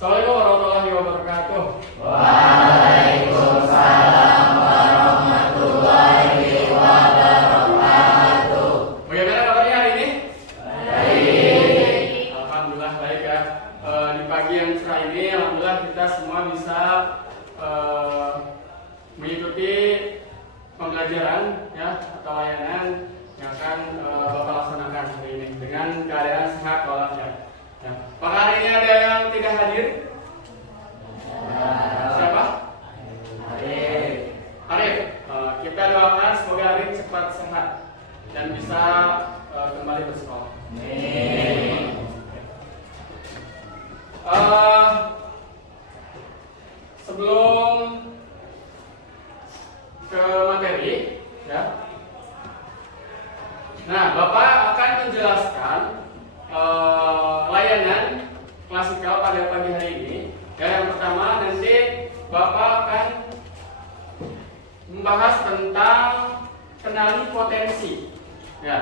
Assalamualaikum warahmatullahi wabarakatuh. Waalaikumsalam warahmatullahi wabarakatuh. Bagaimana kabarnya hari ini? Baik. Alhamdulillah baik ya. Di pagi yang cerah ini, alhamdulillah kita semua bisa mengikuti pembelajaran ya atau layanan yang akan Bapak laksanakan hari ini dengan keadaan sehat walafiat. Ya. Apakah hari ini ada yang tidak hadir? Siapa? Arif. Kita doakan semoga Arif cepat sehat dan bisa kembali bersekolah. Sebelum ke materi, ya. Nah, Bapak akan menjelaskan layanan klasikal pada pagi hari ini. Yang pertama nanti Bapak akan membahas tentang kenali potensi. Ya,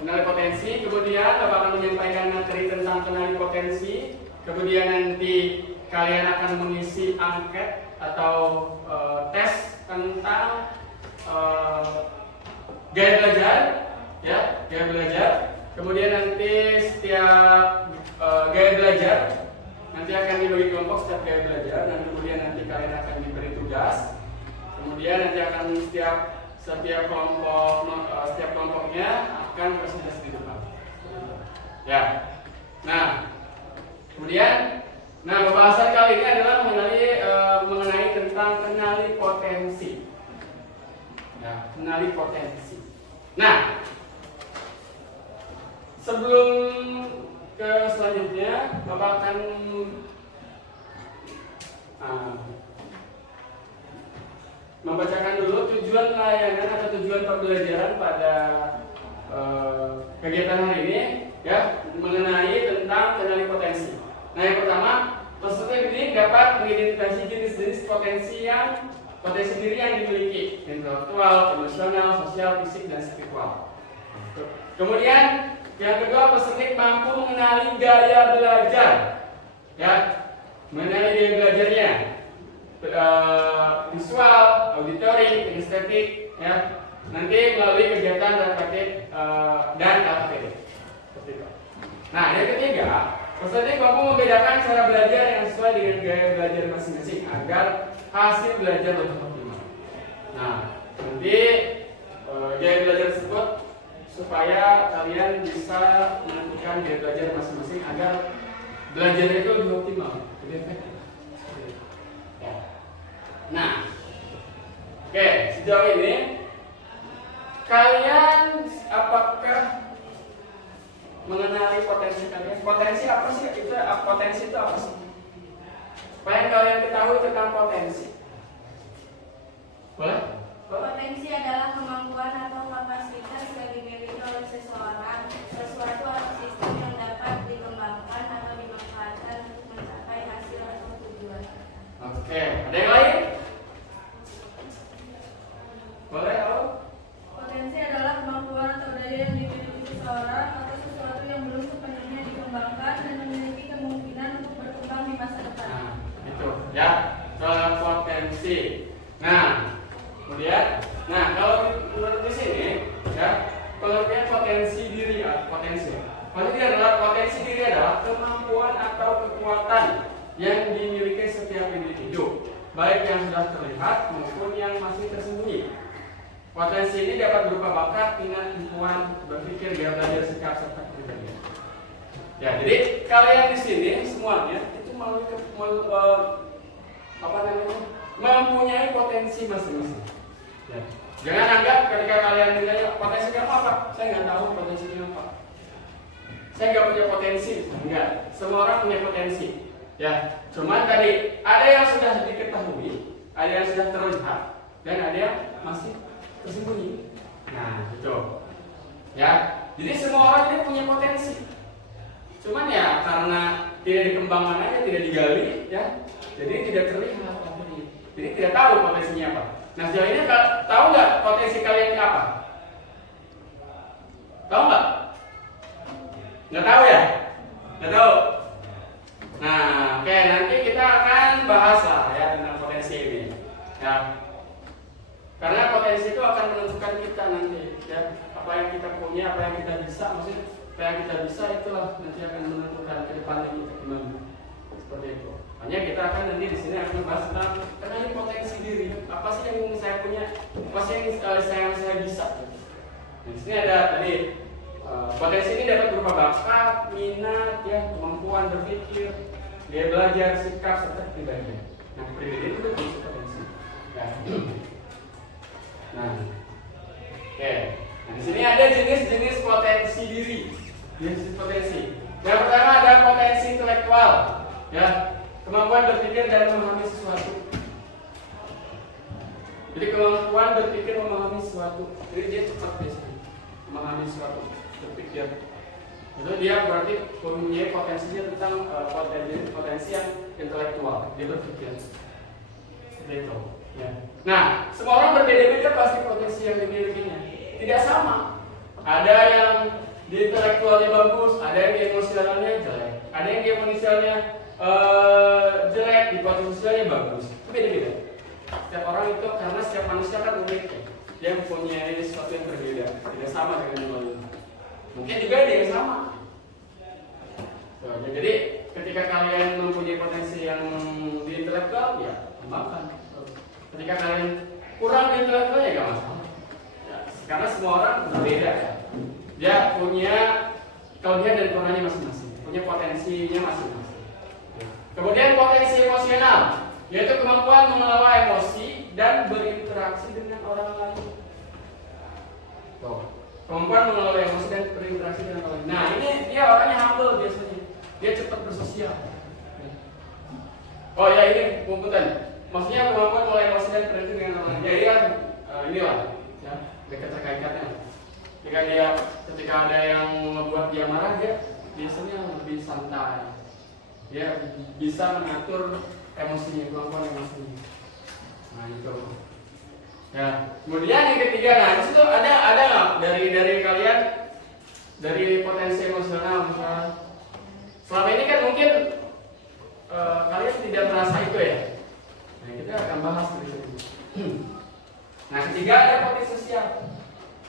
kenali potensi. Kemudian Bapak akan menyampaikan materi tentang kenali potensi. Kemudian nanti kalian akan mengisi angket atau tes tentang gaya belajar, ya, gaya belajar. Kemudian nanti setiap gaya belajar nanti akan dibagi kelompok setiap gaya belajar, dan kemudian nanti kalian akan diberi tugas. Kemudian nanti akan setiap kelompoknya akan presentasi di depan. Ya. Nah, kemudian pembahasan kali ini adalah mengenai tentang kenali potensi. Ya, kenali potensi. Nah, sebelum ke selanjutnya, Bapak akan membacakan dulu tujuan layanan atau tujuan pembelajaran pada kegiatan hari ini, ya, mengenai tentang kenali potensi. Nah, yang pertama, peserta didik dapat mengidentifikasi jenis-jenis potensi diri yang dimiliki, intelektual, emosional, sosial, fisik, dan spiritual. Kemudian yang kedua, peserta mampu mengenali gaya belajar, ya, mengenali gaya belajarnya, visual, auditory, kinestetik, ya, nanti melalui kegiatan reflektif dan LKPD. Nah, yang ketiga, peserta mampu membedakan cara belajar yang sesuai dengan gaya belajar masing-masing agar hasil belajar lebih optimal. Nah, nanti gaya belajar tersebut supaya kalian bisa menentukan gaya belajar masing-masing agar belajarnya itu lebih optimal, lebih efektif. Nah, oke, sejauh ini kalian apakah mengenali potensi kalian? Potensi apa sih? Potensi itu apa sih? Apa yang kalian ketahui tentang potensi? Boleh? Potensi adalah kemampuan atau kapasitas yang dimiliki oleh seseorang, sesuatu atau sistem yang dapat dikembangkan atau dimanfaatkan untuk mencapai hasil atau tujuan. Oke, ada yang lain? Boleh, halo? Potensi adalah kemampuan atau daya yang dimiliki seseorang atau sesuatu yang belum sepenuhnya dikembangkan dan memiliki kemungkinan untuk berkembang di masa depan. Nah, itu ya, potensi. Nah, kemudian, kalau menurut di sini, ya, pengertian potensi diri, potensi diri adalah kemampuan atau kekuatan yang dimiliki setiap individu, baik yang sudah terlihat maupun yang masih tersembunyi. Potensi ini dapat berupa bakat, minat, kemampuan berpikir, gaya belajar, sikap, serta kepribadian. Ya, jadi kalian di sini semuanya itu mempunyai potensi masing-masing. Ya. Jangan anggap ketika kalian menilai potensi kamu apa, saya nggak tahu potensinya apa. Saya nggak punya potensi, enggak. Semua orang punya potensi. Ya, cuman tadi ada yang sudah diketahui, ada yang sudah terlihat, dan ada yang masih tersembunyi. Nah, gitu. Ya, jadi semua orang ini punya potensi. Cuman ya karena tidak dikembangkan aja, tidak digali, ya, jadi tidak terlihat. Jadi tidak tahu potensinya apa. Nah, sejauh ini tahu nggak potensi kalian ini apa? Tahu nggak? Nggak tahu ya? Nggak tahu. Nah, oke. Nah, bahasa ya tentang potensi ini. Ya. Karena potensi itu akan menentukan kita nanti ya, apa yang kita punya, apa yang kita bisa, maksudnya apa yang kita bisa itulah nanti akan menentukan ke depannya kita gimana. Seperti itu. Hanya kita akan nanti di sini akan membahas tentang karena ini potensi diri. Apa sih yang saya punya? Apa sih yang saya bisa? Nah, di sini ada tadi potensi ini dapat berupa bakat, minat, ya, kemampuan berpikir, gaya belajar, sikap, serta kepribadian. Nah, kepribadian itu termasuk potensi. Ya. Nah, oke. Nah, di sini ada jenis-jenis potensi diri. Jenis potensi. Yang pertama ada potensi intelektual, ya, kemampuan berpikir dan memahami sesuatu. Jadi kemampuan berpikir memahami sesuatu. Jadi dia cepat biasanya memahami sesuatu, berpikir. Itu dia berarti mempunyai potensinya tentang potensi yang intelektual. Dia berpikir. Seperti itu. Ya. Nah, semua orang berbeda-beda pasti potensi yang dimilikinya. Tidak sama. Ada yang di intelektualnya bagus, ada yang di emosionalnya jelek, ada yang di emosionalnya jelek, di potensi sosialnya bagus. Itu beda-beda. Setiap orang itu karena setiap manusia kan unik ya. Dia mempunyai sesuatu yang berbeda, tidak sama dengan yang lain. Mungkin juga ada yang sama. Jadi ketika kalian mempunyai potensi yang di intelektual, ya kembangkan. Ketika kalian kurang di intelektual ya gak masalah. Ya, karena semua orang berbeda ya. Dia punya kelebihan dan kekurangannya masing-masing, punya potensinya masing-masing. Kemudian potensi emosional, yaitu kemampuan mengelola emosi dan berinteraksi dengan orang lain. Tuh. Kemampuan mengelola emosi dan berinteraksi dengan orang lain. Nah, ini dia orangnya humble biasanya. Dia cepat bersosial. Oh ya, ini kumpulan. Maksudnya kemampuan mengelola emosi dan berinteraksi dengan orang lain. Jadi kan inilah ya, dekat-dekatnya. Ketika ada yang membuat dia marah, dia biasanya lebih santai. Dia bisa mengatur emosinya, kemampuan emosinya. Nah itu. Ya. Kemudian yang ketiga, nah di situ ada nggak dari kalian dari potensi emosional misalnya? Selama ini kan mungkin kalian tidak merasa itu ya. Nah kita akan bahas di sini. Nah ketiga ada potensi sosial.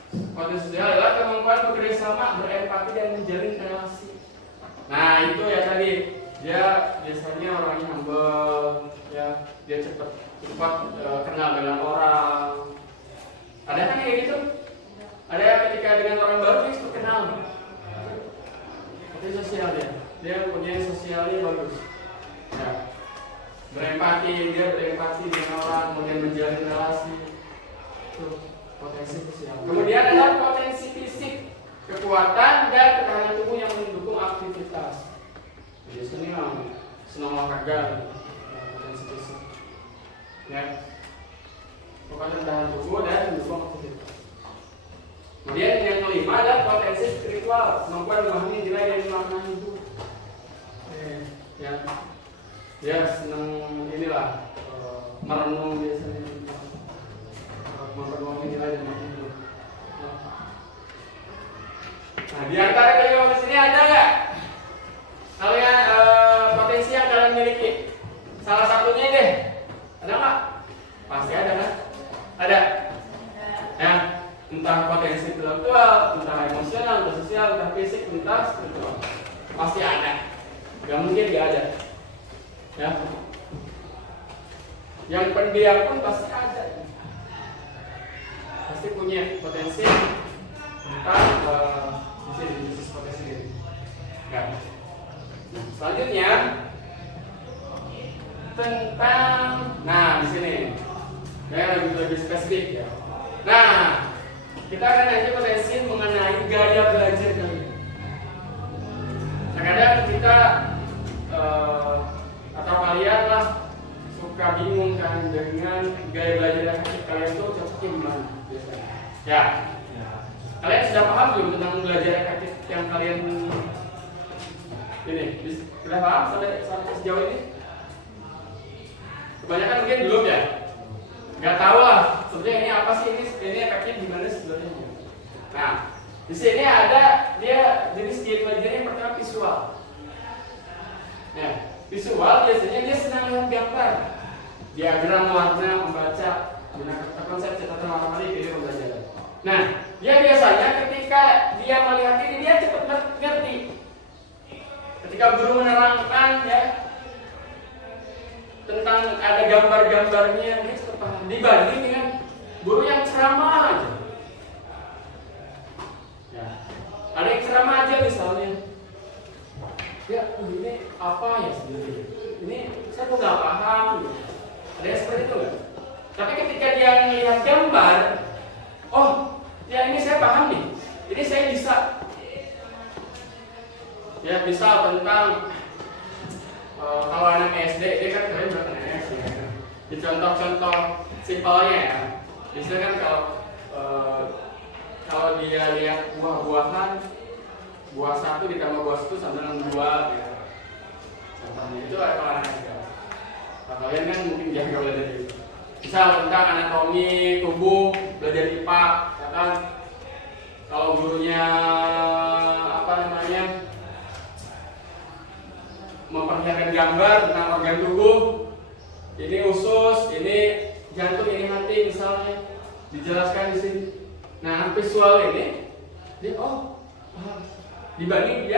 Potensi sosial adalah kemampuan bekerja sama, berempati dan menjalin relasi. Nah itu ya tadi dia biasanya orangnya humble, ya dia cepat kenal dengan orang. Ada kan kayak gitu? Ada ketika dengan orang baru dia cepat kenal. Potensi sosial dia punya sosialnya bagus. Ya. Dia berempati dengan orang, kemudian menjalin relasi. Itu potensi sosial. Kemudian ada potensi fisik, kekuatan dan ketahanan tubuh yang mendukung aktivitas. Biasanya senang olahraga, potensi fisik. Ya, pokoknya ketahanan tubuh dan mendukung aktivitas. Kemudian yang kelima adalah potensi spiritual, kemampuan memahami nilai dan makna hidup. Ya, dia senang inilah merenung biasanya. Memperbaiki nilai dan makna hidup. Nah, di antara kelima potensi ini ada nggak kalian potensi yang kalian miliki? Salah satunya deh, ada nggak? Pasti ada kan? Ada. Ya, entah potensi intelektual, entah emosional, entah sosial, entah fisik, entah spiritual. Pasti ada. Gak mungkin gak ada. Ya. Yang pendiam pun pasti ada. Pasti punya potensi tentang bisnis potensi diri. Ya. Selanjutnya tentang, nah di sini, ya lebih spesifik ya. Nah, kita akan nanti potensi mengenai gaya belajar kalian. Kadang kita atau kalian lah suka bingung kan dengan gaya belajar yang kalian tuh cocoknya gimana biasanya. Ya. Kalian sudah paham belum tentang belajar efektif yang kalian ini? Sudah paham sampai sejauh ini? Kebanyakan mungkin belum ya. Gak tahu lah sebenarnya ini apa sih, ini efektif gimana sebenarnya. Nah, di sini ada dia jenis gaya belajar yang pertama visual. Ya, visual biasanya dia senang lihat gambar, diagram warna, membaca, menggunakan konsep catatan warna-warni video pembelajaran. Nah, dia biasanya ketika dia melihat ini dia cepat ngerti. Ketika guru menerangkan ya tentang ada gambar-gambarnya, dia cepat paham dibanding dengan guru yang ceramah aja. Ya, ada yang ceramah aja misalnya. Ya, ini apa ya sebenarnya? Ini saya tuh nggak paham. Ada yang seperti itu nggak? Tapi ketika dia melihat gambar, oh, ya ini saya paham nih. Ini saya bisa. Ya, misal tentang kalau anak SD, dia kan kalian bukan anak SD. Di contoh-contoh simpelnya ya. Biasanya kan kalau dia lihat buah-buahan, buah 1 ditambah buah 1 sama dengan 2 ya. Contohnya itu kalau anak SD. Nah, kalian kan mungkin jangan belajar itu. Misal tentang anatomi tubuh, belajar IPA, ya kan? Kalau gurunya apa namanya memperlihatkan gambar tentang organ tubuh, ini usus, ini jantung, ini hati misalnya, dijelaskan di sini. Nah, visual ini, dia oh paham. Dibanding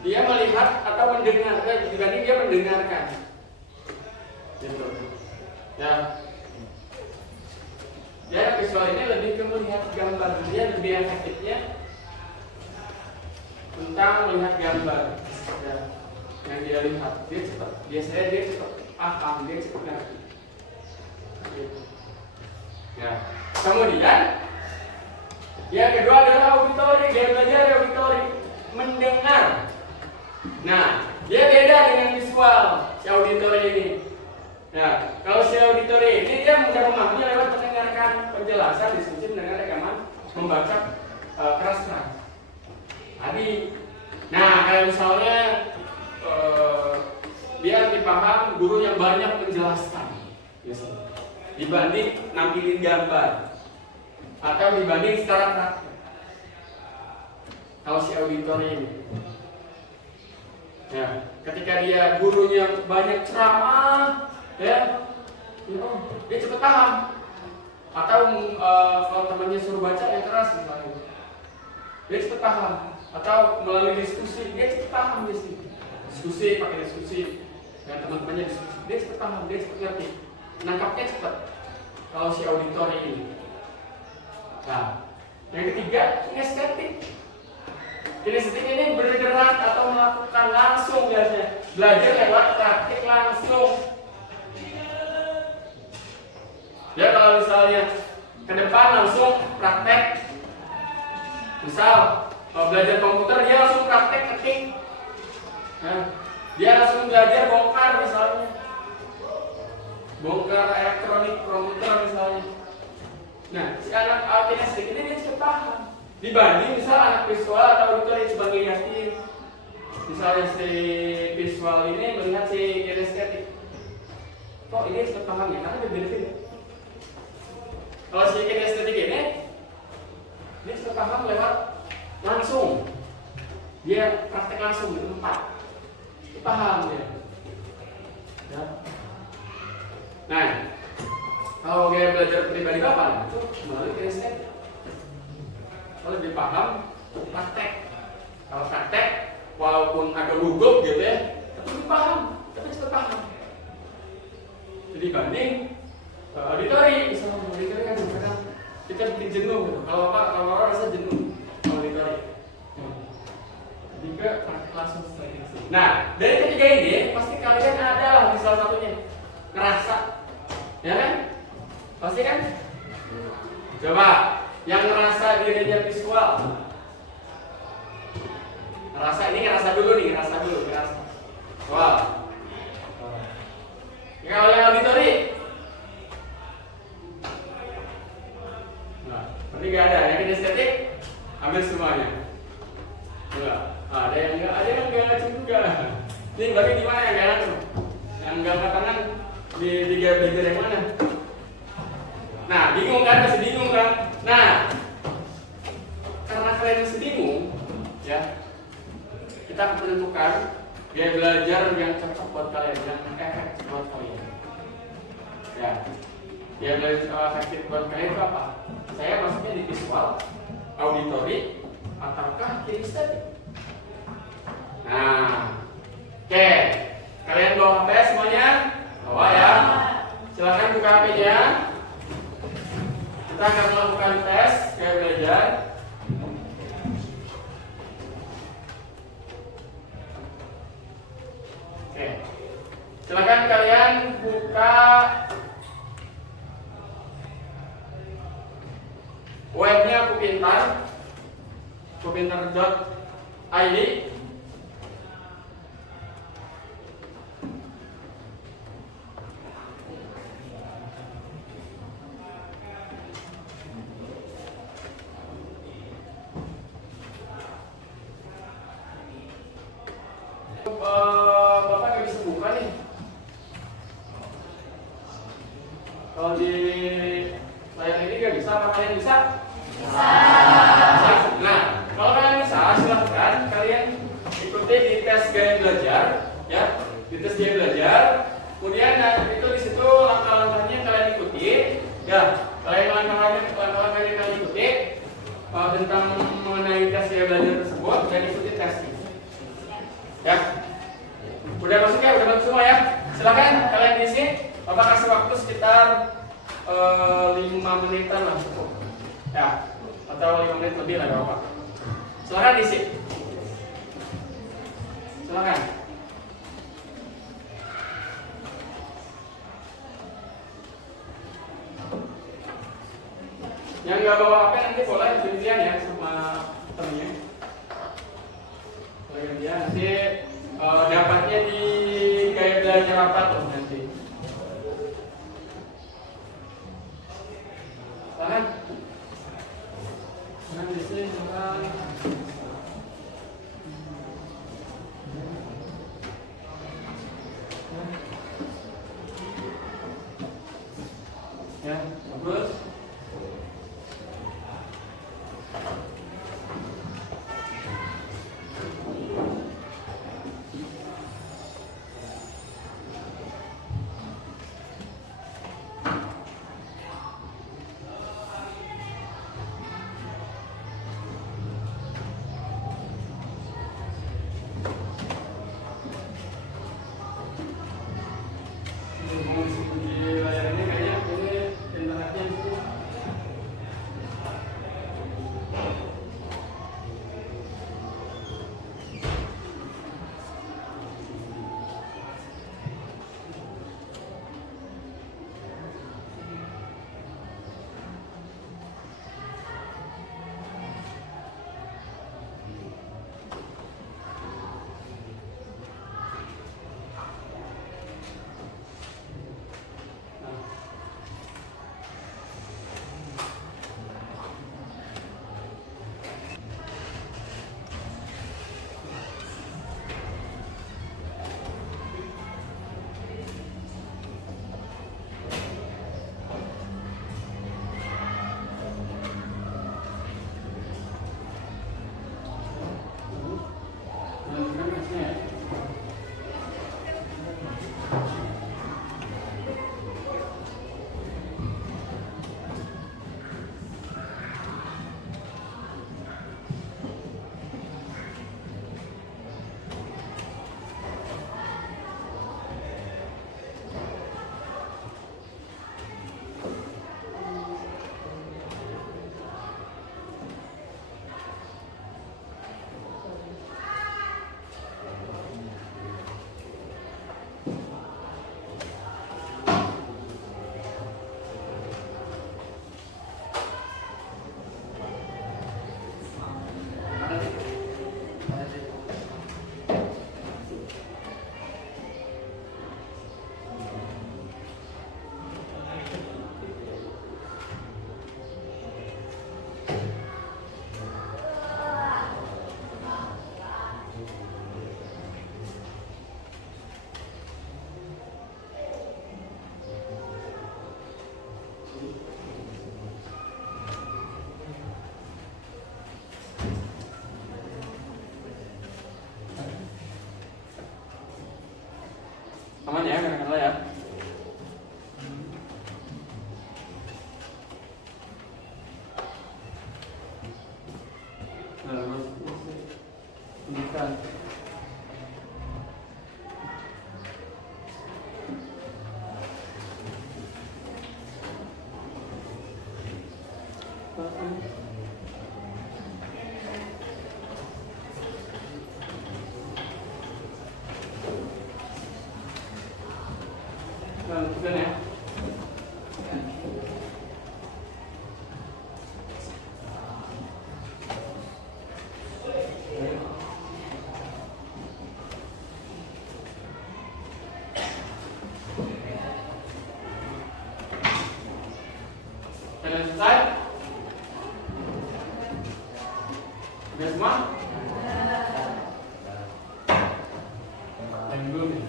dia melihat atau mendengarkan, dibanding dia mendengarkan. Gitu. Ya. Ya, visual ini lebih ke melihat gambar, dia lebih efektifnya tentang melihat gambar. Ya. Yang dia lihat, dia cepat. Biasanya dia cepat paham, dia cepat ngerti. Gitu. Ya. Kemudian yang kedua adalah auditori, dia belajar auditori, mendengar. Nah, dia beda dengan visual si auditori ini. Nah, kalau si auditori ini dia mudah memahami lewat mendengarkan penjelasan, diskusi, mendengar rekaman, membaca keras-keras. Tadi, nah kalau misalnya dia dipaham guru yang banyak menjelaskan, biasanya, dibanding nampilin gambar atau dibanding secara praktik. Kalau si auditori ini, ya, ketika dia gurunya banyak ceramah, ya, dia cepat paham. Atau kalau temannya suruh baca yang keras misalnya, dia cepat paham. Atau melalui diskusi, dia cepat paham di sini. Diskusi, pakai diskusi, dan teman-temannya diskusi, dia cepat paham, dia cepat ngerti, nangkapnya cepat. Kalau si auditori ini. Nah, yang ketiga, kinestetik. Kinestetik ini bergerak atau melakukan langsung biasanya, belajar lewat praktik langsung. Ya, kalau misalnya ke depan langsung praktek, misal belajar komputer dia langsung praktek ketik, nah, dia langsung belajar bongkar misalnya, bongkar elektronik komputer misalnya. Nah, si anak kinestetik ini dia cepat paham dibanding misal anak visual atau auditori sebagai yakin. Misalnya si visual ini melihat si kinestetik, kok ini cepat paham ya, karena berbeda-beda. Kalau si kinestetik ini dia cepat paham lewat langsung, dia praktek langsung di tempat, dia paham dia. Ya. Nah, kalau dia belajar pribadi bapak itu melalui kinestetik. Kalau dia paham praktek. Kalau praktek, walaupun agak gugup gitu ya, tapi dia paham, tapi cepat paham. Jadi banding auditori, misalnya auditori kan kadang kita bikin jenuh gitu. Kalau orang rasa jenuh auditori. Juga praktek langsung seperti itu. Nah, dari ketiga ini pasti kalian ada lah di salah satunya ngerasa, ya kan? Pasti kan? Coba yang ngerasa dirinya visual, ngerasa ini ngerasa dulu. Wow. Kalau yang auditori, nah, berarti nggak ada. Yang kinestetik, ambil semuanya. Enggak. Ada yang nggak langsung juga. Ini bagi di mana yang nggak langsung? Yang nggak angkat tangan di belajar yang mana? Nah, bingung kan? Masih bingung kan? Nah, karena kalian masih bingung, ya, kita akan menentukan Gaya belajar yang cocok buat kalian, yang efektif buat kalian. Ya, gaya belajar efektif buat kalian itu apa? Saya maksudnya di visual, auditori, ataukah kinestetik? Nah, oke, kalian bawa HP semuanya? Bawa ya. Silakan buka HP-nya. Kita akan melakukan tes gaya belajar. Oke, silakan kalian buka webnya kupintar.id. Bapak nggak bisa buka nih. Kalau di layar ini nggak bisa, apa kalian bisa? Bisa. Nah, kalau kalian bisa, silahkan kalian ikuti di tes gaya belajar, ya, di tes gaya belajar. Kemudian itu di situ langkah-langkahnya kalian ikuti, ya, langkah-langkahnya kalian ikuti tentang mengenai tes gaya belajar tersebut dan ikuti tesnya. Ya, udah masuk ya, udah masuk semua ya. Silakan kalian isi. Bapak kasih waktu sekitar 5 menitan lah cukup. Ya, atau 5 menit lebih lah Bapak. Silakan isi. Silakan. Yang nggak bawa HP nanti boleh janjian ya sama temennya. Dia nanti dapatnya di gaya belajar apa tuh nanti? Tahan. Tahan di sini, tahan. Ya, bagus. Di layar ini kayaknya ini internetnya di sini. Lanjutkan ya. Kalian selesai? Udah semua? Yang belum nih.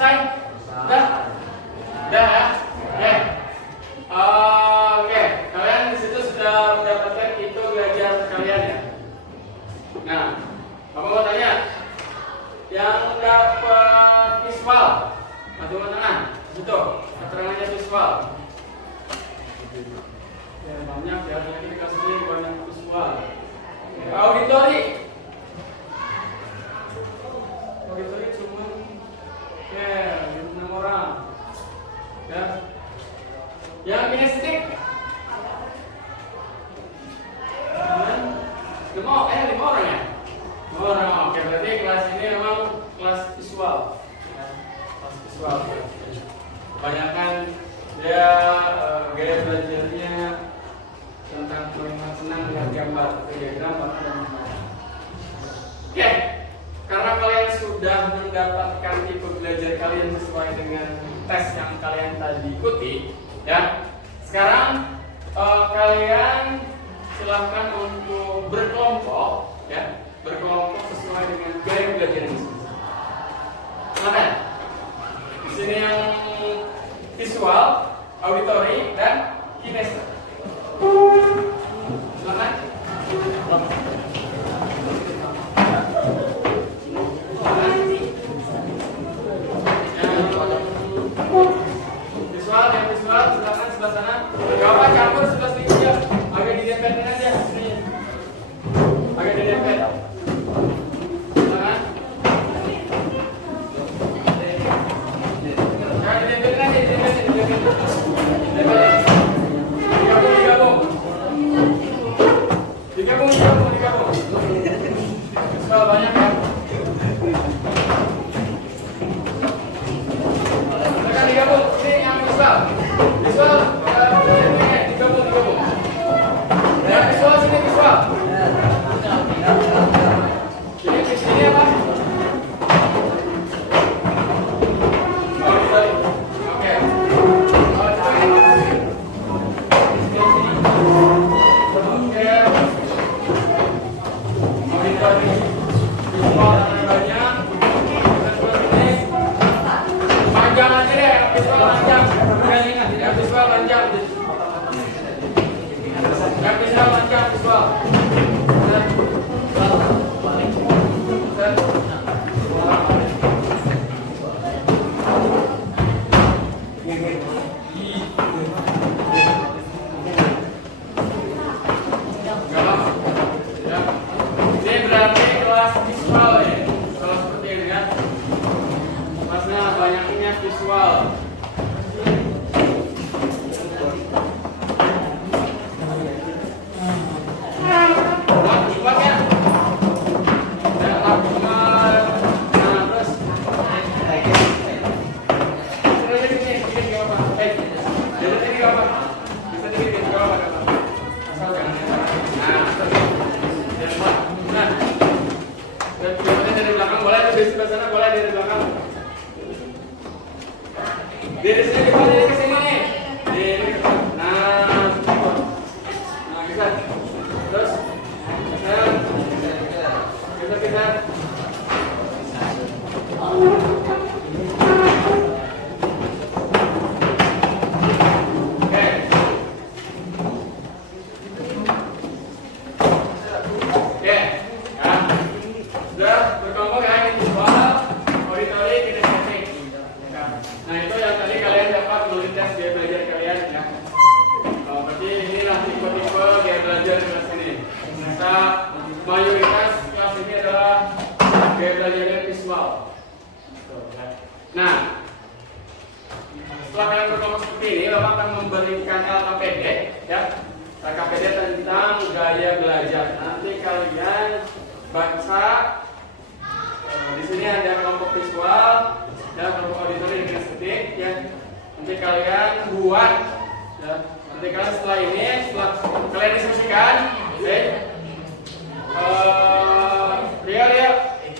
Selesai? Udah? Udah ya? Oke. Oke, kalian di situ sudah mendapatkan itu belajar kalian ya. Nah, apa mau tanya? Yang dapat visual, maju ke tengah. Situ, keterangannya visual. Ya, banyak ya, lagi dikasih banyak visual. Auditori. Auditori cuma ya, 6 orang. Ya. Yang kinestetik. 5 orang ya? 5 orang. Oke, berarti kelas ini memang kelas visual. Ya, kelas visual. Kebanyakan dia gaya belajarnya tentang melihat senang melihat gambar atau diagram dan oke. Karena kalian sudah mendapatkan tipe belajar kalian sesuai dengan tes yang kalian tadi ikuti, ya. Sekarang kalian silahkan untuk berkelompok, ya, berkelompok sesuai dengan gaya belajar yang sesuai. Silakan. Di sini yang visual, auditori, dan kinestetik. Silakan. Visual, silakan sebelah sana. Gak apa campur sebelah sini aja. Agak didempetin aja. Sini. Agak didempet. Silakan. Jangan didempetin aja, didempetin. Digabung. Visual banyak ya. Silakan digabung. Ini yang visual, digabung. Yang visual sini visual. Ini apa? Oke. Panjang aja deh, visual panjang. Yang visual panjang. Yang visual panjang visual. Ini berarti kelas visual ya. Kalau seperti ini kan. Kelasnya banyaknya visual. Dari sini ke sini nih. belajar. Mayoritas kelas ini adalah gaya belajar visual. Nah, setelah kalian berkelompok seperti ini, Bapak akan memberikan LKPD, ya, LKPD tentang gaya belajar. Nanti kalian baca. Di sini ada kelompok visual, ya, kelompok auditori dan kinestetik, ya. Nanti kalian buat, ya. Nanti kalian setelah ini, setelah kalian diskusikan, oke. Ria,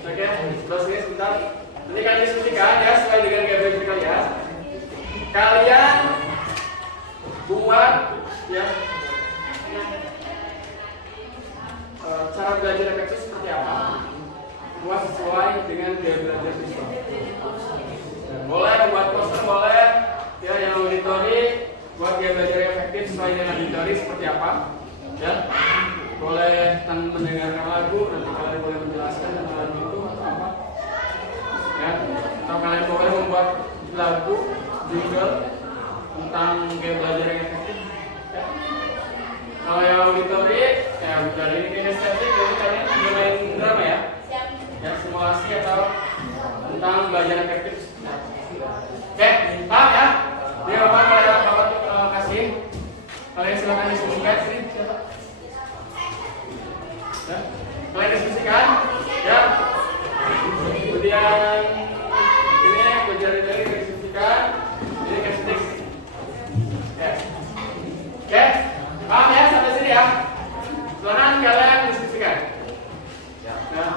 oke, terus ini sebentar. Nanti kalian diskusikan ya sesuai dengan gaya belajar kalian. Kalian buat ya cara belajar efektif seperti apa? Buat sesuai dengan gaya belajar visual. Boleh buat poster, boleh ya yang auditori buat gaya belajar efektif sesuai dengan auditori seperti apa? Ya. Boleh mendengarkan lagu, nanti kalian boleh menjelaskan tentang lagu itu atau apa, ya. Atau kalian boleh membuat lagu jingle tentang gaya belajar yang efektif, ya. Kalau yang auditori, ya auditori ini kinestetik, jadi kalian bermain drama ya, ya simulasi atau tentang belajar efektif. Oke, paham ya? Ini Bapak kasih, kalian silakan diskusikan sini. Ya, kalian diskusikan, ya. Kemudian ini belajar dari diskusikan, ini kinestetik. Ya. Oke, paham ya sampai sini ya. Silakan kalian diskusikan. Ya. Silakan.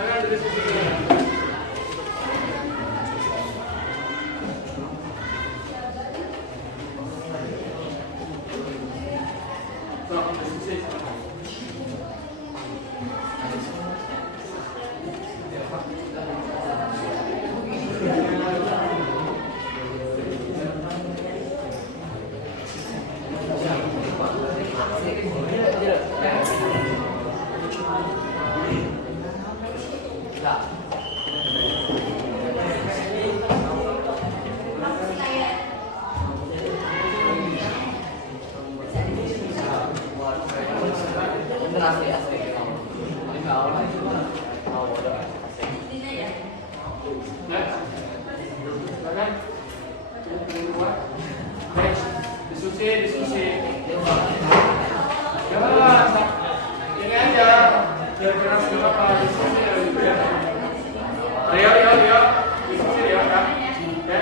Jangan berdiskusi. Diskusi. Ya, ini aja. Biar keras apa diskusi ya. Rio. Diskusi ya, kan? Ya.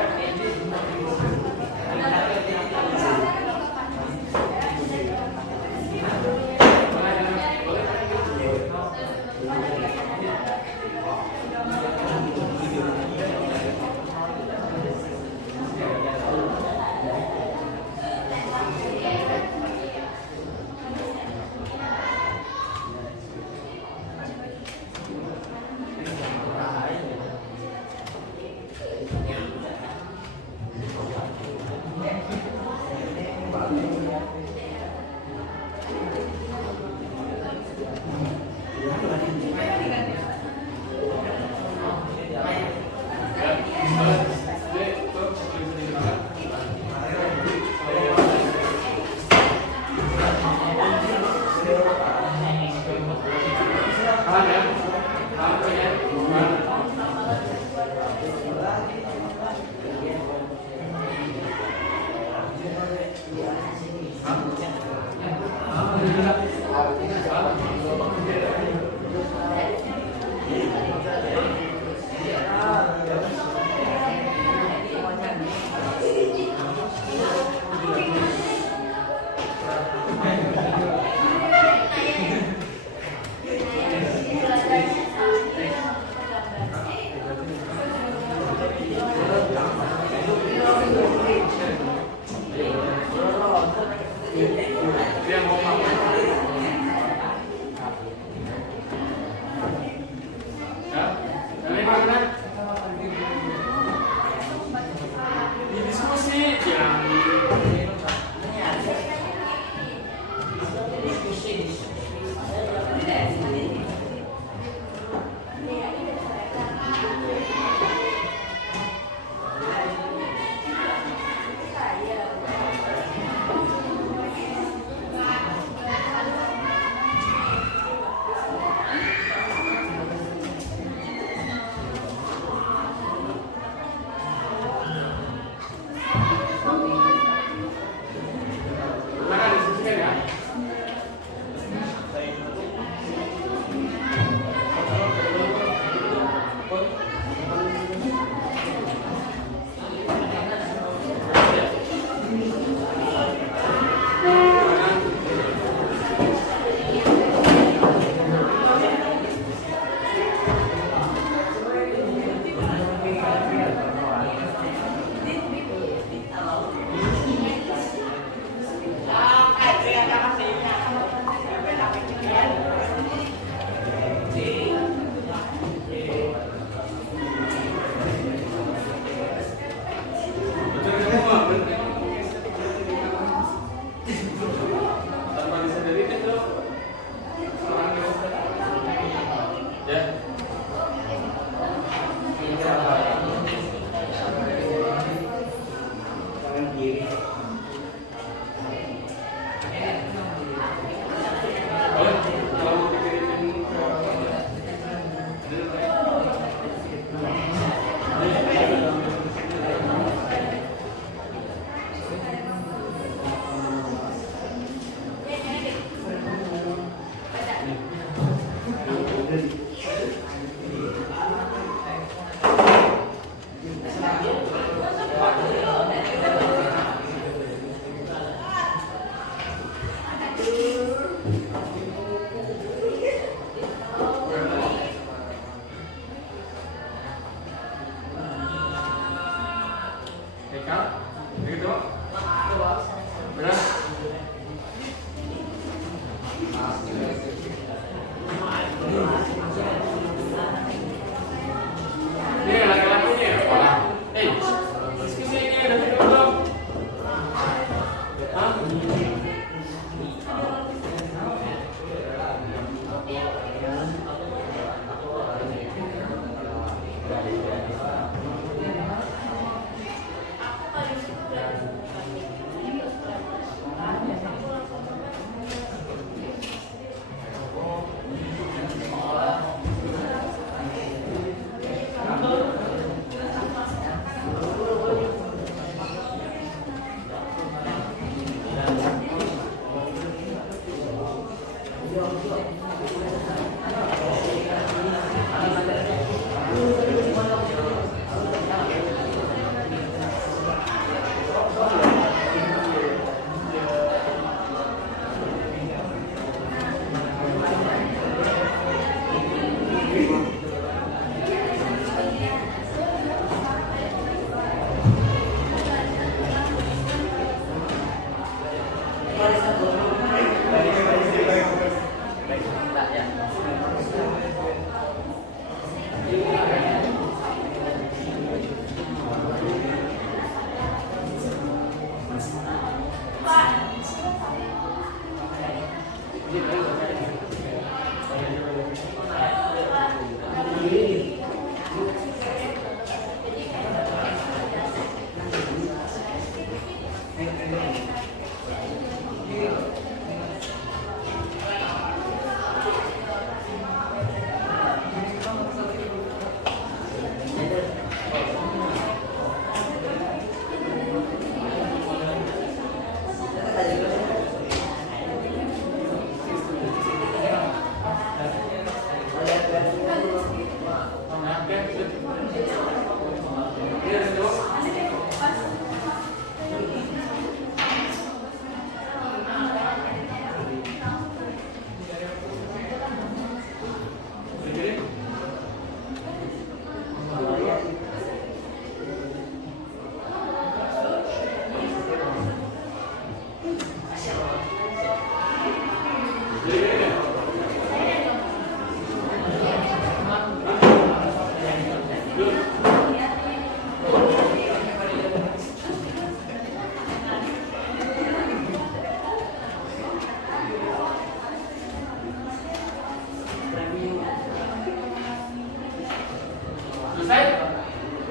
Selesai?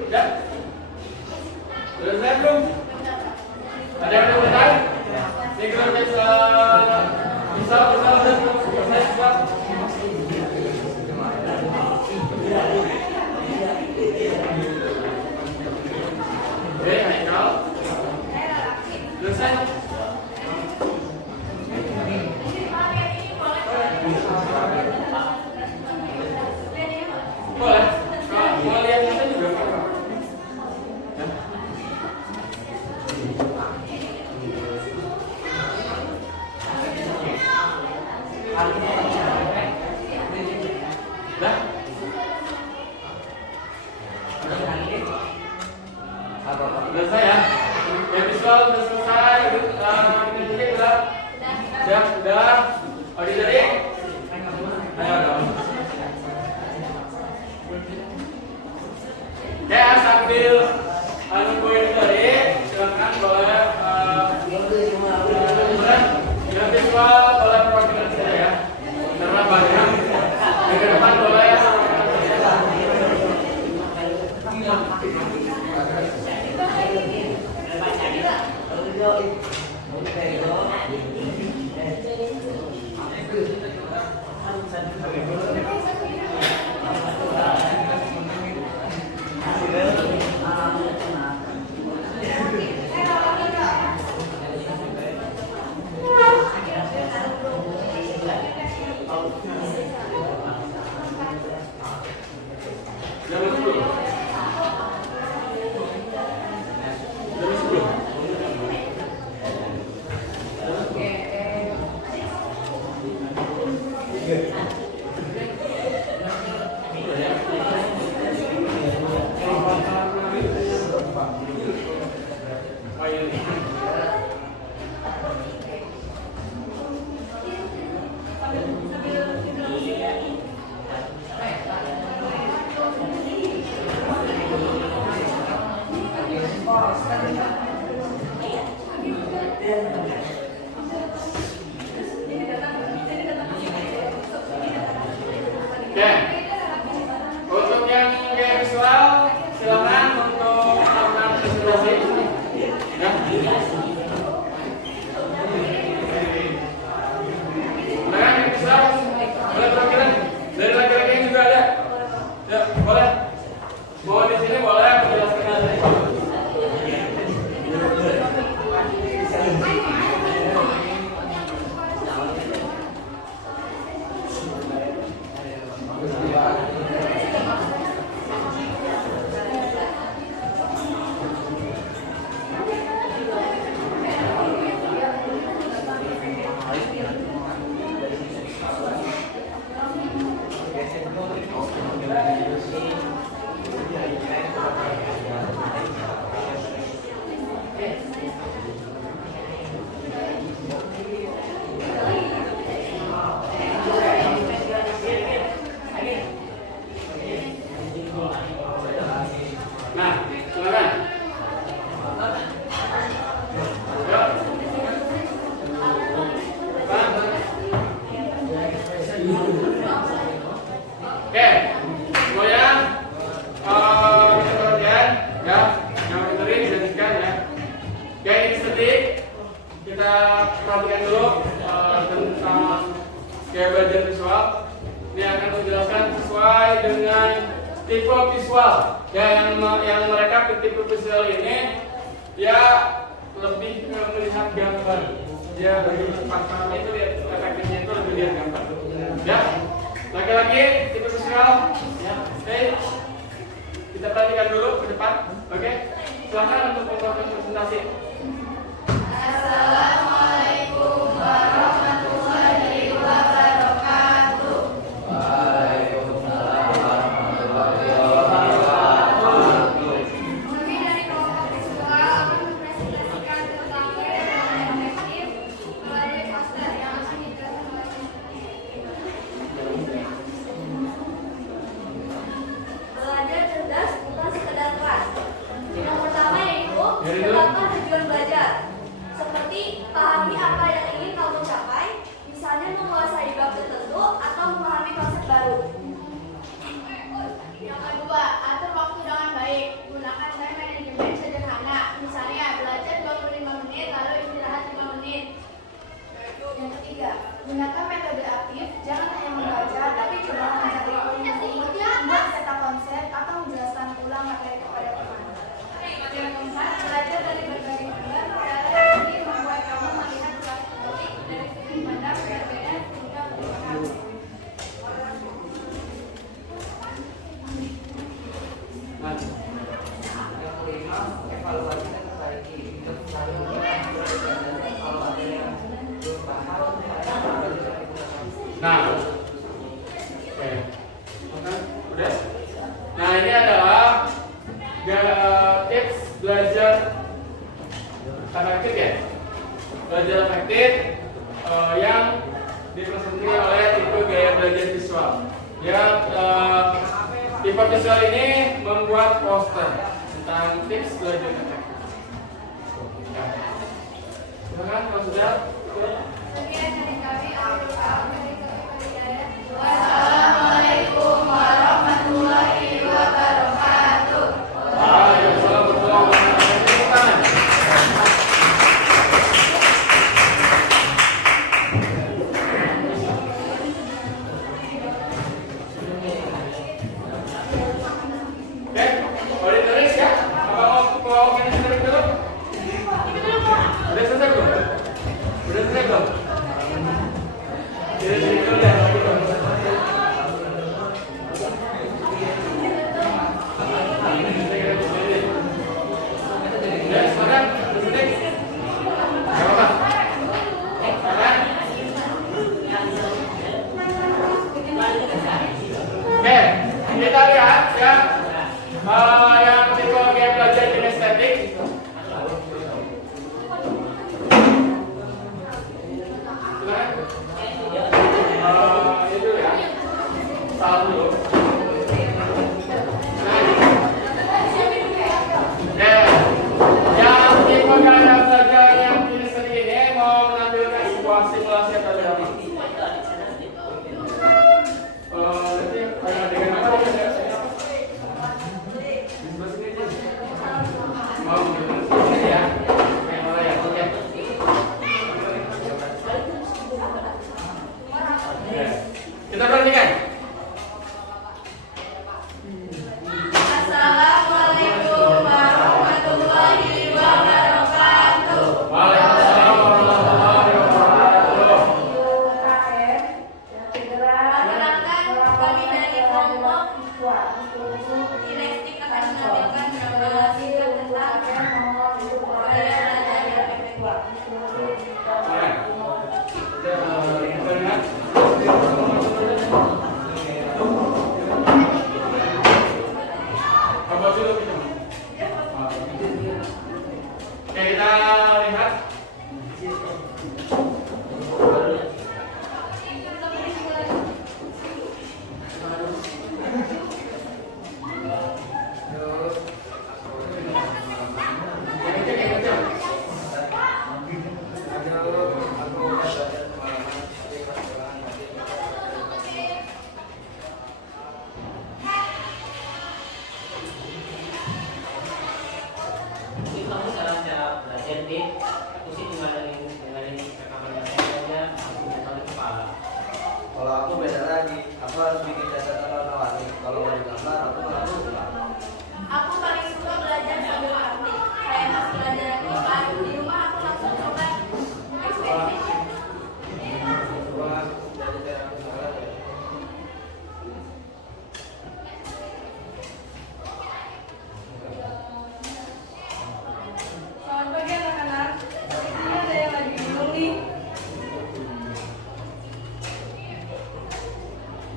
Ya? Selesai belum? Ada yang mau bertanya? Ini kita bisa Oke, Haikal. Selesai? Boleh. Kalau lihat kita juga apa? Selesai ya? Yang visual udah selesai, ini udah. Auditory? Ayo dong. Ya, sambil nunggu auditory, silakan boleh yang visual boleh perwakilan saya ya. Karena banyak. Di depan boleh. Jam 10. tipe visual. Ya, yang mereka tipe visual ini ya lebih melihat gambar. Dia lebih cepat paham itu lihat efektifnya itu lebih lihat gambar. Ya, lagi-lagi tipe visual. Ya, oke. Kita perhatikan dulu ke depan. Oke, silakan untuk membuat presentasi. Assalamualaikum warahmatullahi wabarakatuh. Waalaikumsalam warahmatullahi wabarakatuh. Kami dari kelompok visual akan mempresentasikan tentang kegiatan efektif melalui poster yang akan dijelaskan oleh belajar cerdas bukan sekedar kelas. Yang pertama yaitu tetapkan tujuan belajar. Seperti pahami apa yang ingin kamu capai, misalnya menguasai bab tertentu atau memahami konsep baru. Yang kedua, atur waktu dengan baik. Gunakan time management sederhana. Misalnya belajar 25 menit lalu istirahat 5 menit. Yang ketiga, gunakan metode aktif. Jangan hanya membaca, tapi coba mencari koordinasi, membuat peta konsep atau menjelaskan ulang materi kepada teman. Yang keempat, belajar dari berbagai sumber. Cara ini membuat kamu melihat suatu topik dari sudut pandang berbeda sehingga lebih paham. Yang kelima, evaluasi dan perbaiki. Kita selalu melakukan kalau ada yang belum paham, Nah, oke, udah. Nah, ini adalah tips belajar efektif ya. Belajar efektif yang dipresentasi oleh tipe gaya belajar visual. Ya, tipe visual ini membuat poster tentang tips belajar efektif. Ya. Silakan, Mas Sudar. Sekian dari kami, Wassalamualaikum warahmatullahi wabarakatuh. Waalaikumsalam warahmatullahi wabarakatuh. Oke, boleh tulis ya? Apa mau kita tulis dulu? Udah selesai belum? Udah selesai belum? Jadi dulu ya. Ya, silakan. Tulis. Gak apa-apa. Silakan. Oke, kita lihat ya yang tipe gaya belajar kinestetik. Silakan. Itu ya. Salah dulu. Yang tipe gaya belajar yang kinestetik ini mau menampilkan sebuah simulasi atau drama. Nanti dengan apa dia saya? Sebelah sini aja. Mau sini ya. Yang mana ya? Oke. Kita perhatikan. Assalamualaikum warahmatullahi wabarakatuh. Waalaikumsalam warahmatullahi wabarakatuh. Perkenalkan, kami dari kelompok kinestik akan menampilkan simulasi tentang gaya belajar yang efektif. Oke, kita lihat. Kamu cara belajar deh, aku sih dengerin rekaman aja, aku mental di kepala. Kalau aku beda lagi, aku harus bikin catatan warna-warni. Kalau mau digambar, aku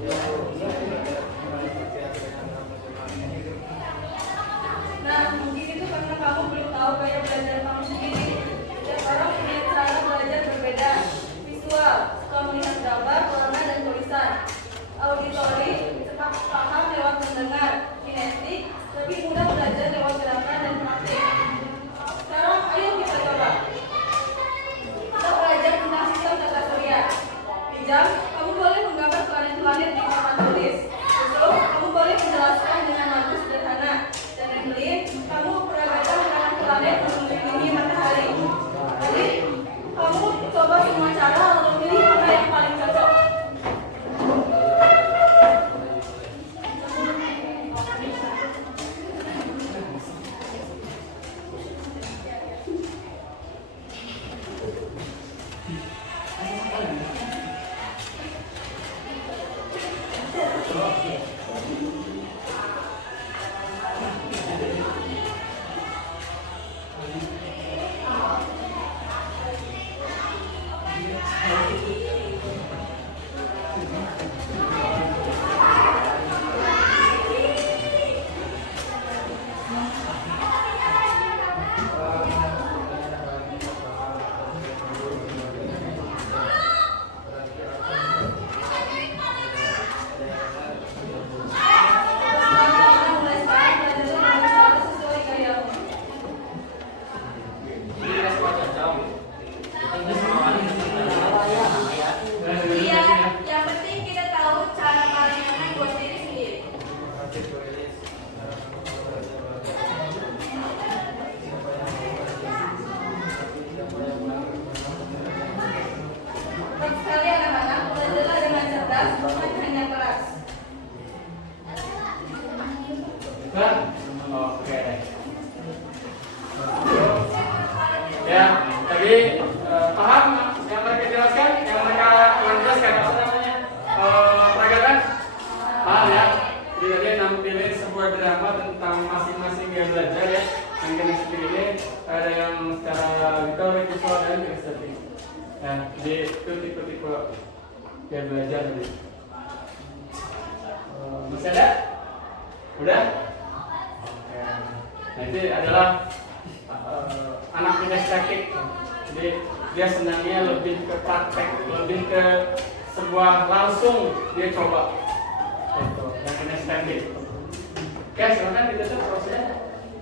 Nah, mungkin itu karena kamu belum tahu gaya belajar kamu sendiri. Setiap orang punya cara belajar berbeda. Visual, suka melihat gambar, warna, dan tulisan. Auditori, cepat paham lewat mendengar. Kinestik, lebih mudah belajar lewat gerakan dan praktik. Sekarang, ayo kita coba. Kita belajar tentang sistem tata surya. Pinjam, kamu boleh menggambar planet-planet di papan tulis. Besok, kamu boleh menjelaskan dengan lagu sederhana. Dan Evelyn, kamu peragakan gerakan planet mengelilingi matahari. Jadi, kamu coba semua cara lalu pilih mana yang paling cocok. Iya, yang penting kita tahu cara paling aman buat diri sendiri. Baik sekali anak-anak, belajarlah dengan cerdas, bukan hanya keras. Kan? Oke. Ya, tadi paham yang mereka jelaskan, yang mereka jelaskan apa namanya? Peragakan? Paham ya? Jadi tadi nampilin sebuah drama tentang masing-masing gaya belajar ya. Yang kinestik ini ada yang secara retorik, visual, dan kinestik. Ya, jadi itu tipe-tipe gaya belajar tadi. Masih ada? Udah? Oke. Nah, ini adalah anak kinestetik. Jadi dia senangnya lebih ke praktek, lebih ke sebuah langsung dia coba. Itu yang kinestetik. Oke, silakan ditutup prosesnya.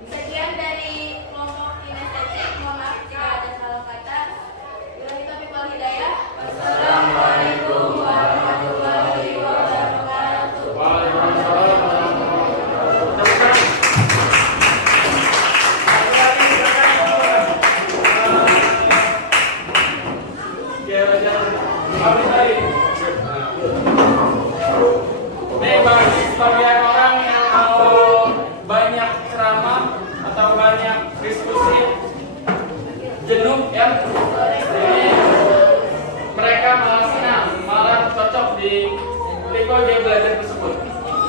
Sekian dari kelompok kinestetik. Mohon maaf jika ada salah kata. Billahi taufiq wal hidayah. Wassalamualaikum warahmatullahi wabarakatuh. Waalaikumsalam warahmatullahi wabarakatuh. Ini bagi sebagian orang yang mau banyak ceramah atau banyak diskusi jenuh ya, jadi mereka malah senang, malah cocok di tipe dia belajar tersebut.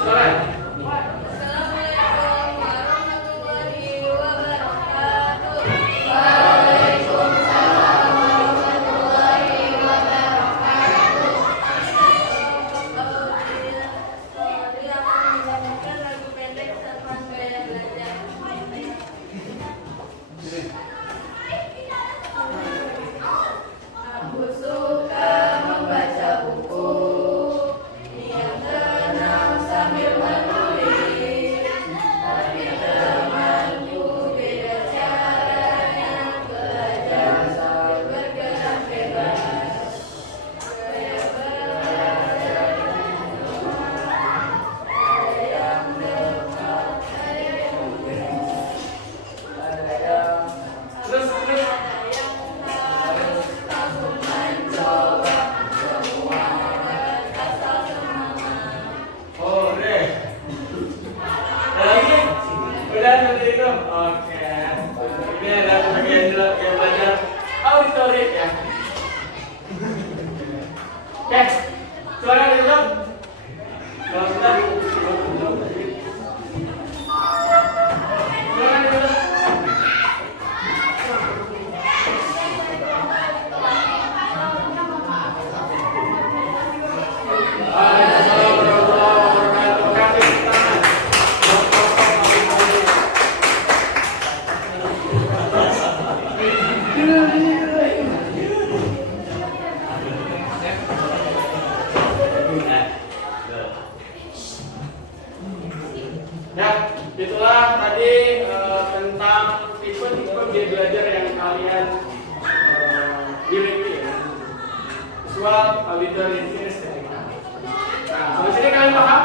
Soalnya Assalamualaikum warahmatullahi wabarakatuh. Waalaikumsalam warahmatullahi wabarakatuh. Tadi akan membawakan lagu pendek tentang gaya belajar. Aku suka membaca buku yang tenang sambil menulis, tapi temanku beda caranya, belajar sambil bergerak bebas. Saya belajar di rumah, ada yang dekat, ada yang terus ada yang harus langsung mencoba, semua dengan asal semangat. oh deh. Lagi udah seperti itu. Oke. Ini ada bagian yang belajar auditori ya. Oke. Silakan ditutup. Kalau sudah, silakan ditutup. Assalamualaikum Nah, itulah tadi tentang tipe-tipe gaya belajar yang kalian miliki ya. Visual, auditory, kinesthetic. Nah, sampai sini kalian paham?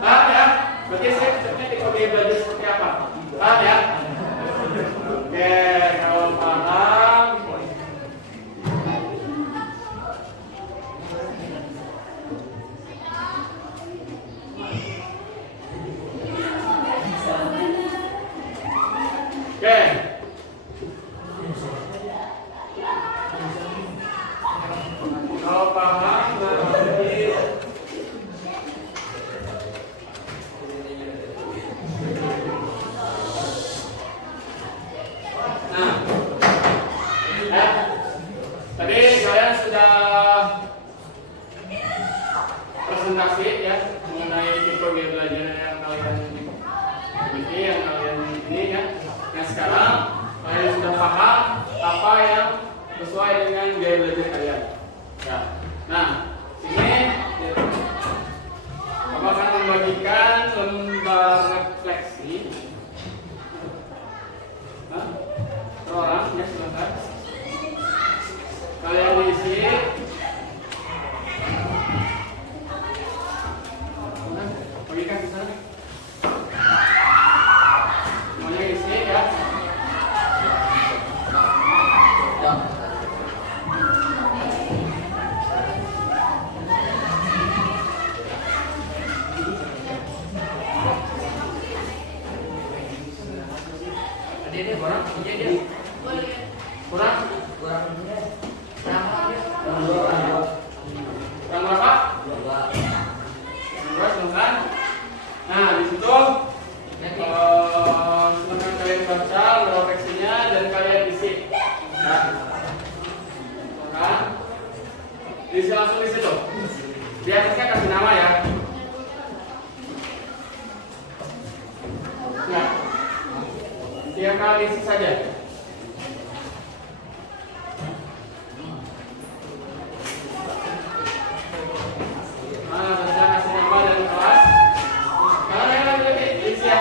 Paham ya? Berarti saya tipe gaya belajar seperti apa? Paham ya? Oke, kalau paham. Oke. Kalau paham nanti tadi kalian sudah presentasi ya mengenai tipe gaya belajar yang kalian miliki, yang kalian miliki ya. Nah sekarang kalian sudah paham apa yang sesuai dengan gaya belajar kalian. Ya. Nah ini Bapak akan membagikan lembar refleksi. Orang ya silakan. Kalian isi. Bagikan ke sana. Semuanya isi ya. Dia kurang, dia Kurang? kurang dia. Kurang berapa? Dua, silakan. Nah, di situ silakan kalian baca refleksinya dan kalian isi. Nah, silakan. Diisi langsung di situ. Di atasnya kasih nama ya. Nah, tiap kali isi saja. Mana baca kasih nama dan kelas. Kalau yang lagi isi ya.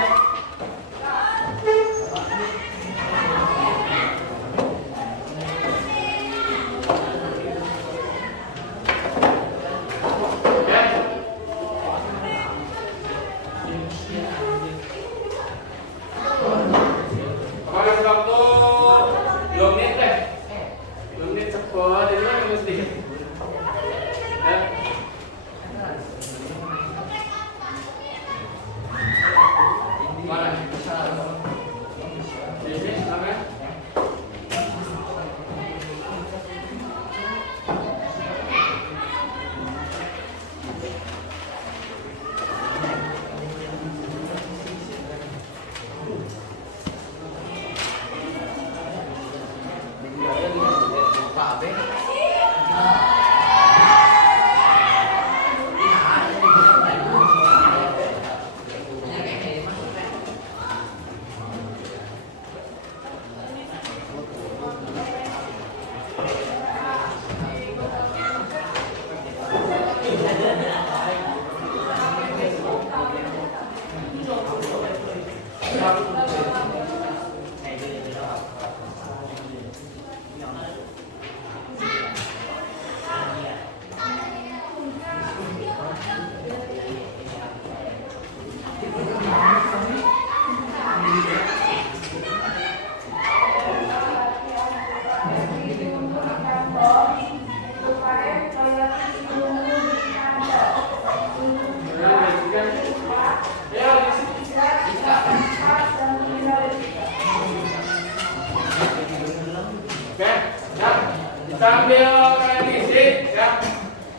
Sambil kalian isi ya,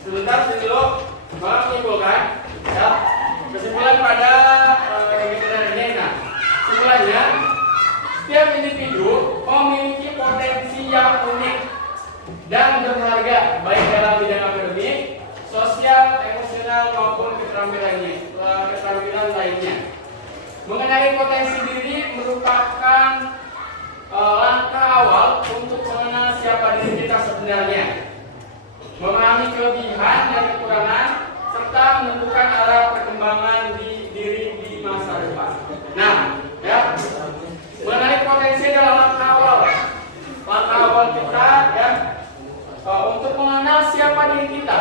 sebentar dulu menyimpulkan ya, kesimpulan pada kegiatan ini. Nah, kesimpulannya setiap individu memiliki potensi yang unik dan berharga baik dalam bidang akademik, sosial, emosional maupun keterampilan lainnya. Mengenali potensi diri merupakan langkah awal untuk mengenal siapa diri kita sebenarnya, memahami kelebihan dan kekurangan, serta kita menentukan arah perkembangan di diri di masa depan. Nah, ya, mengenai potensi adalah langkah awal. Langkah awal kita ya untuk mengenal siapa diri kita,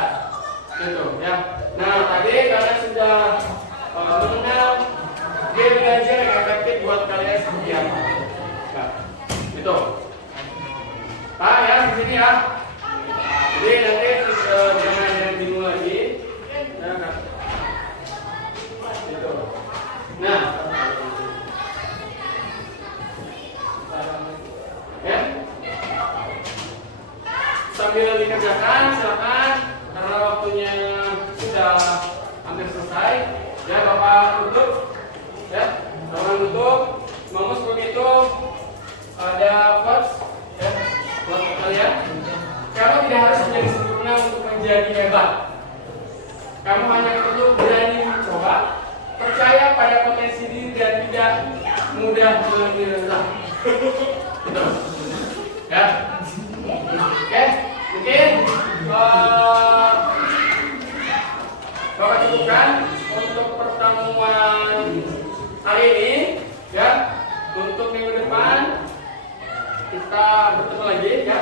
gitu ya. Nah, tadi kalian sudah mengenal game belajar yang efektif buat kalian seperti apa. Ya, itu. Pak ya di sini ya. Jadi nanti jangan yang bingung lagi. Ya, kan? Gitu. Nah, ya. Sambil dikerjakan silakan karena waktunya sudah hampir selesai. Ya Bapak tutup. Ya, Bapak tutup. Mau seperti itu ada quotes ya buat kalian. Kamu tidak harus menjadi sempurna untuk menjadi hebat. Kamu hanya perlu berani mencoba, percaya pada potensi diri dan tidak mudah menyerah. Gitu. Ya. Oke, mungkin Bapak cukupkan untuk pertemuan hari ini. Ya, untuk minggu depan kita bertemu lagi ya.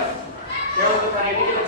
Ya untuk hari ini kita